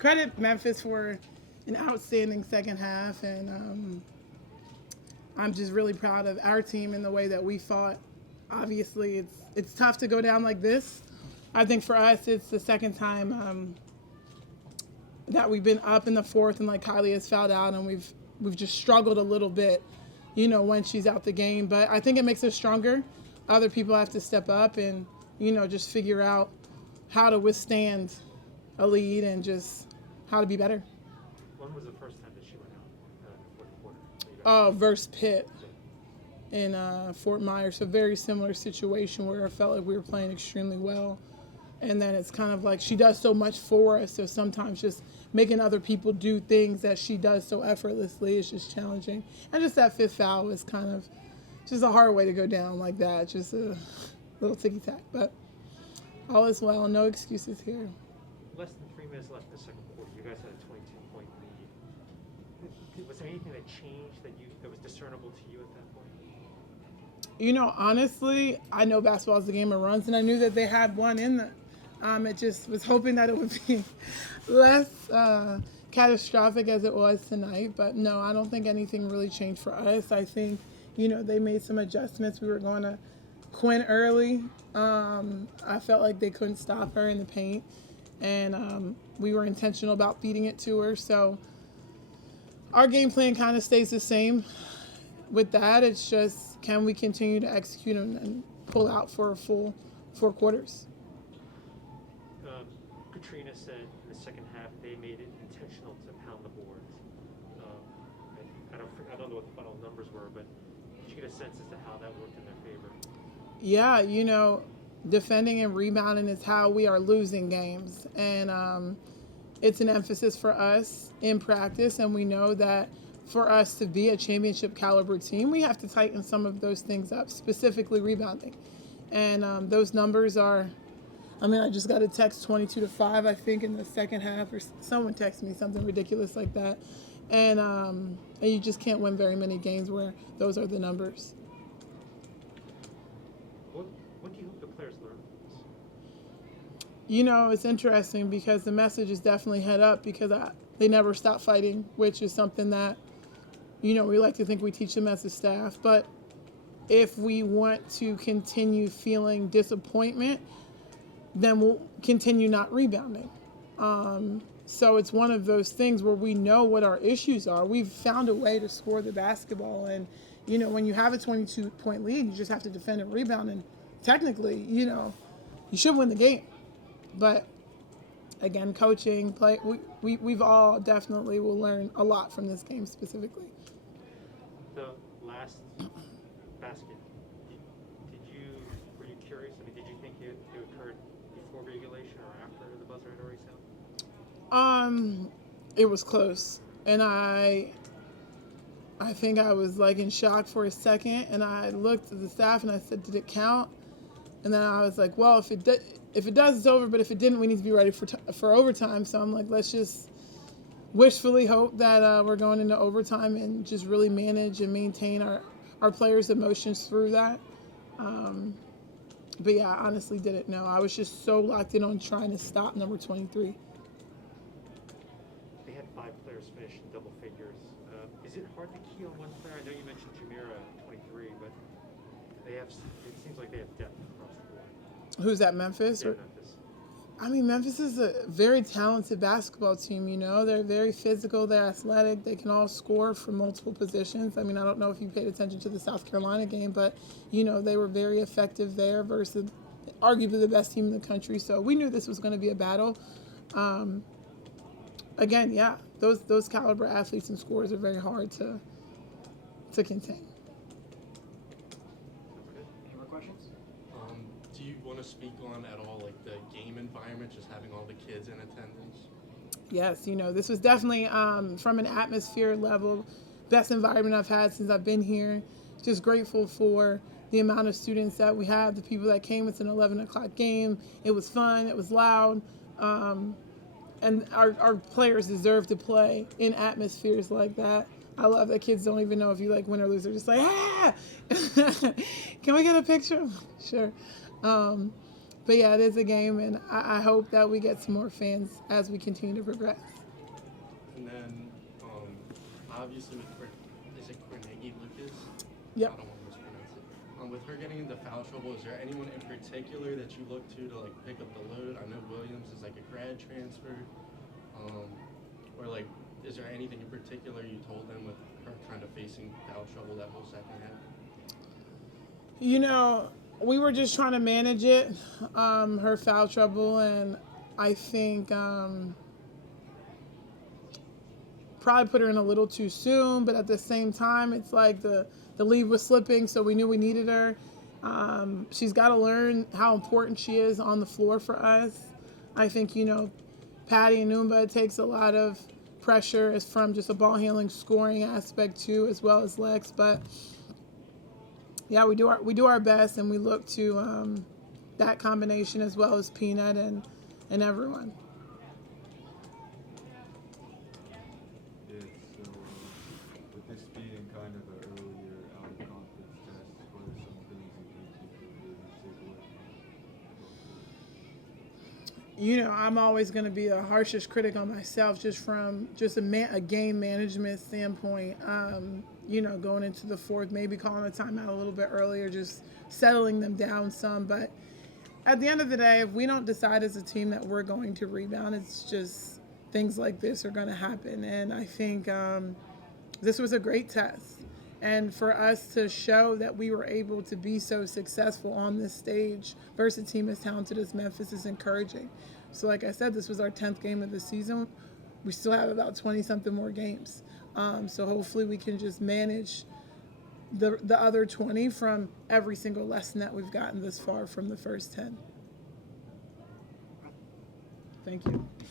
credit Memphis for an outstanding second half, and I'm just really proud of our team in the way that we fought. Obviously, it's tough to go down like this. I think for us, it's the second time that we've been up in the fourth, and like Kylie has fouled out, and we've just struggled a little bit, when she's out the game. But I think it makes us stronger. Other people have to step up and just figure out how to withstand a lead and just how to be better. When was the first time that she went out in the fourth quarter? Versus Pitt in Fort Myers. So very similar situation where I felt like we were playing extremely well. And then it's kind of like she does so much for us. So sometimes just making other people do things that she does so effortlessly is just challenging. And just that fifth foul was kind of just a hard way to go down like that. Just a little ticky-tack. But all is well. No excuses here. Less than 3 minutes left in the second quarter. You guys had a 22-point lead. Was there anything that changed that was discernible to you at that point? Honestly, I know basketball is the game of runs, and I knew that they had one in the. It just was hoping that it would be less catastrophic as it was tonight. But no, I don't think anything really changed for us. I think, they made some adjustments. We were going to Quinn early. I felt like they couldn't stop her in the paint, and we were intentional about feeding it to her. So our game plan kind of stays the same with that. It's just, can we continue to execute and pull out for a full 4 quarters? Katrina said in the second half they made it intentional to pound the boards. I don't know what the final numbers were, but did you get a sense as to how that worked in their favor? Yeah, defending and rebounding is how we are losing games. And it's an emphasis for us in practice, and we know that for us to be a championship caliber team, we have to tighten some of those things up, specifically rebounding. And those numbers are, I just got a text 22-5, I think, in the second half, or someone texted me something ridiculous like that. And you just can't win very many games where those are the numbers. What do you hope the players learn from this? It's interesting because the message is definitely head up, because they never stop fighting, which is something that, we like to think we teach them as a staff. But if we want to continue feeling disappointment, then we'll continue not rebounding. So it's one of those things where we know what our issues are. We've found a way to score the basketball. And, when you have a 22-point lead, you just have to defend and rebound. And technically, you should win the game. But, again, coaching, play, we've all definitely will learn a lot from this game specifically. The last basket, were you curious? Did you think it occurred before regulation or after the buzzer had already sounded? It was close, and I think I was in shock for a second, and I looked at the staff and I said, "Did it count?" And then I was like, "Well, if it does, it's over. But if it didn't, we need to be ready for overtime." So I'm like, let's just wishfully hope that we're going into overtime and just really manage and maintain our players' emotions through that. But yeah, I honestly didn't know. I was just so locked in on trying to stop number 23. They had 5 players finish in double figures. Is it hard to key on one player? I know you mentioned Jamira, 23, but it seems like they have depth across the board. Who's that, Memphis? Yeah, Memphis. Memphis is a very talented basketball team, They're very physical, they're athletic, they can all score from multiple positions. I don't know if you paid attention to the South Carolina game, but, they were very effective there versus arguably the best team in the country. So we knew this was going to be a battle. Again, yeah, those caliber athletes and scorers are very hard to contain. Any more questions? Do you want to speak on at all the game environment, just having all the kids in attendance? Yes, this was definitely from an atmosphere level, best environment I've had since I've been here. Just grateful for the amount of students that we have, the people that came. It's an 11 o'clock game. It was fun. It was loud. And our players deserve to play in atmospheres like that. I love that kids don't even know if you win or lose. They're just like, ah! Can we get a picture? Sure. But yeah, it is a game, and I hope that we get some more fans as we continue to progress. And then, obviously is it Carnegie Lucas? Yep. I don't want to mispronounce it. With her getting into foul trouble, is there anyone in particular that you look to like pick up the load? I know Williams is like a grad transfer, or like, is there anything in particular you told them with her kind of facing foul trouble that whole second half? You know, we were just trying to manage it, her foul trouble, and I think probably put her in a little too soon, but at the same time, it's like the lead was slipping, so we knew we needed her. She's got to learn how important she is on the floor for us. I think, you know, Patty and Noomba, it takes a lot of pressure is from just a ball handling scoring aspect too, as well as Lex, but yeah, we do our best, and we look to that combination as well as Peanut and everyone. Yeah, so with this being kind of an earlier out of conference test, what are some things you think you could really take away from it? You know, I'm always going to be the harshest critic on myself, just from a game management standpoint. You know, going into the fourth, maybe calling a timeout a little bit earlier, just settling them down some. But at the end of the day, if we don't decide as a team that we're going to rebound, it's just things like this are going to happen. And I think this was a great test. And for us to show that we were able to be so successful on this stage versus a team as talented as Memphis is encouraging. So like I said, this was our 10th game of the season. We still have about 20-something more games. So hopefully we can just manage the other 20 from every single lesson that we've gotten this far from the first 10. Thank you.